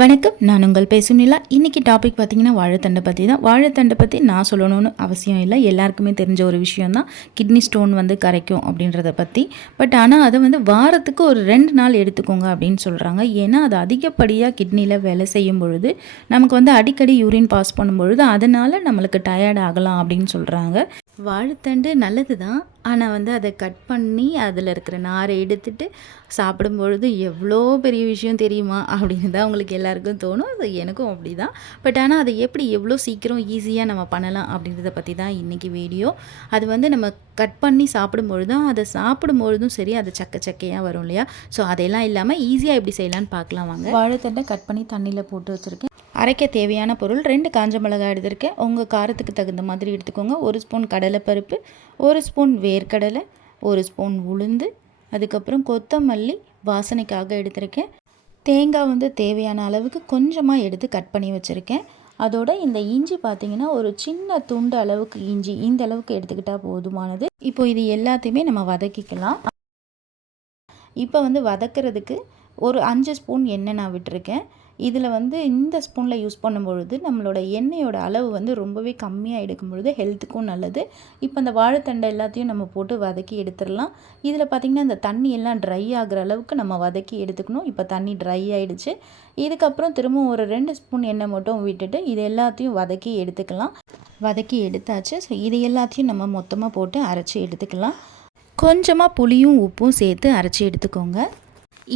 வணக்கம், நான் உங்கள் பேசும் நிலா. இன்றைக்கி டாபிக் பார்த்திங்கன்னா வாழைத்தண்டை பற்றி தான். வாழைத்தண்டை பற்றி நான் சொல்லணும்னு அவசியம் இல்லை, எல்லாருக்குமே தெரிஞ்ச ஒரு விஷயந்தான். கிட்னி ஸ்டோன் கரைக்கும் அப்படின்றத பற்றி. பட் ஆனால் அதை வாரத்துக்கு ஒரு 2 நாள் எடுத்துக்கோங்க அப்படின்னு சொல்கிறாங்க. ஏன்னா அது அதிகப்படியாக கிட்னியில் வேலை செய்யும் பொழுது நமக்கு அடிக்கடி யூரின் பாஸ் பண்ணும்பொழுது அதனால் நம்மளுக்கு டயர்ட் ஆகலாம் அப்படின்னு சொல்கிறாங்க. வாழைத்தண்டு நல்லது தான், ஆனால் அதை கட் பண்ணி அதில் இருக்கிற நாரை எடுத்துட்டு சாப்பிடும்பொழுது எவ்வளோ பெரிய விஷயம் தெரியுமா அப்படின்னு தான் உங்களுக்கு எல்லாருக்கும் தோணும். அது எனக்கும் அப்படி தான். பட் ஆனால் அதை எப்படி எவ்வளோ சீக்கிரம் ஈஸியாக நம்ம பண்ணலாம் அப்படின்றத பற்றி தான் இன்றைக்கி வீடியோ. அது நம்ம கட் பண்ணி சாப்பிடும்பொழுது தான் அதை சாப்பிடும்பொழுதும் சரி அது சக்கையாக வரும் இல்லையா. ஸோ அதையெல்லாம் இல்லாமல் ஈஸியாக எப்படி செய்யலான்னு பார்க்கலாம் வாங்க. வாழைத்தண்டை கட் பண்ணி தண்ணியில் போட்டு வச்சுருக்கேன். அரைக்க தேவையான பொருள் 2 காஞ்ச மிளகாய் எடுத்திருக்கேன். உங்கள் காரத்துக்கு தகுந்த மாதிரி எடுத்துக்கோங்க. 1 ஸ்பூன் கடலைப்பருப்பு, 1 ஸ்பூன் வேர்க்கடலை, 1 ஸ்பூன் உளுந்து, அதுக்கப்புறம் கொத்தமல்லி வாசனைக்காக எடுத்திருக்கேன். தேங்காய் தேவையான அளவுக்கு கொஞ்சமாக எடுத்து கட் பண்ணி வச்சுருக்கேன். அதோட இந்த இஞ்சி பார்த்திங்கன்னா ஒரு சின்ன துண்டு அளவுக்கு இஞ்சி இந்த அளவுக்கு எடுத்துக்கிட்டால் போதுமானது. இப்போ இது எல்லாத்தையுமே நம்ம வதக்கிக்கலாம். இப்போ வதக்கிறதுக்கு ஒரு 5 ஸ்பூன் எண்ணெய் நான் விட்டுருக்கேன். இதில் இந்த ஸ்பூனில் யூஸ் பண்ணும்பொழுது நம்மளோட எண்ணெயோட அளவு ரொம்பவே கம்மியாக எடுக்கும் பொழுது ஹெல்த்துக்கும் நல்லது. இப்போ அந்த வாழைத்தண்டை எல்லாத்தையும் நம்ம போட்டு வதக்கி எடுத்துடலாம். இதில் பார்த்திங்கன்னா இந்த தண்ணி எல்லாம் ட்ரை ஆகிற அளவுக்கு நம்ம வதக்கி எடுத்துக்கணும். இப்போ தண்ணி ட்ரை ஆகிடுச்சு. இதுக்கப்புறம் திரும்ப ஒரு 2 ஸ்பூன் எண்ணெய் மட்டும் விட்டுட்டு இது எல்லாத்தையும் வதக்கி எடுத்துக்கலாம். வதக்கி எடுத்தாச்சு. ஸோ இது எல்லாத்தையும் நம்ம மொத்தமாக போட்டு அரைச்சி எடுத்துக்கலாம். கொஞ்சமாக புளியும் உப்பும் சேர்த்து அரைச்சி எடுத்துக்கோங்க.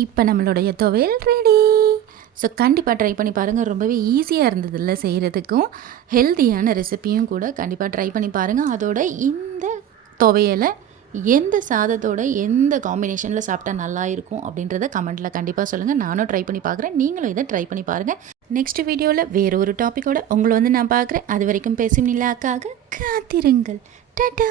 இப்போ நம்மளுடைய துவையல் ரெடி. ஸோ கண்டிப்பாக ட்ரை பண்ணி பாருங்கள். ரொம்பவே ஈஸியாக இருந்ததில்ல செய்கிறதுக்கும், ஹெல்த்தியான ரெசிப்பியும் கூட. கண்டிப்பாக ட்ரை பண்ணி பாருங்கள். அதோட இந்த துவையலை எந்த சாதத்தோட எந்த காம்பினேஷனில் சாப்பிட்டா நல்லா இருக்கும் அப்படின்றத கமெண்ட்டில் கண்டிப்பாக சொல்லுங்கள். நானும் ட்ரை பண்ணி பார்க்குறேன், நீங்களும் இதை ட்ரை பண்ணி பாருங்கள். நெக்ஸ்ட் வீடியோவில் வேறு ஒரு டாப்பிக்கோட உங்களை நான் பார்க்குறேன். அது வரைக்கும் பேசும் நிலாக்காக காத்திருங்கள். டாடா.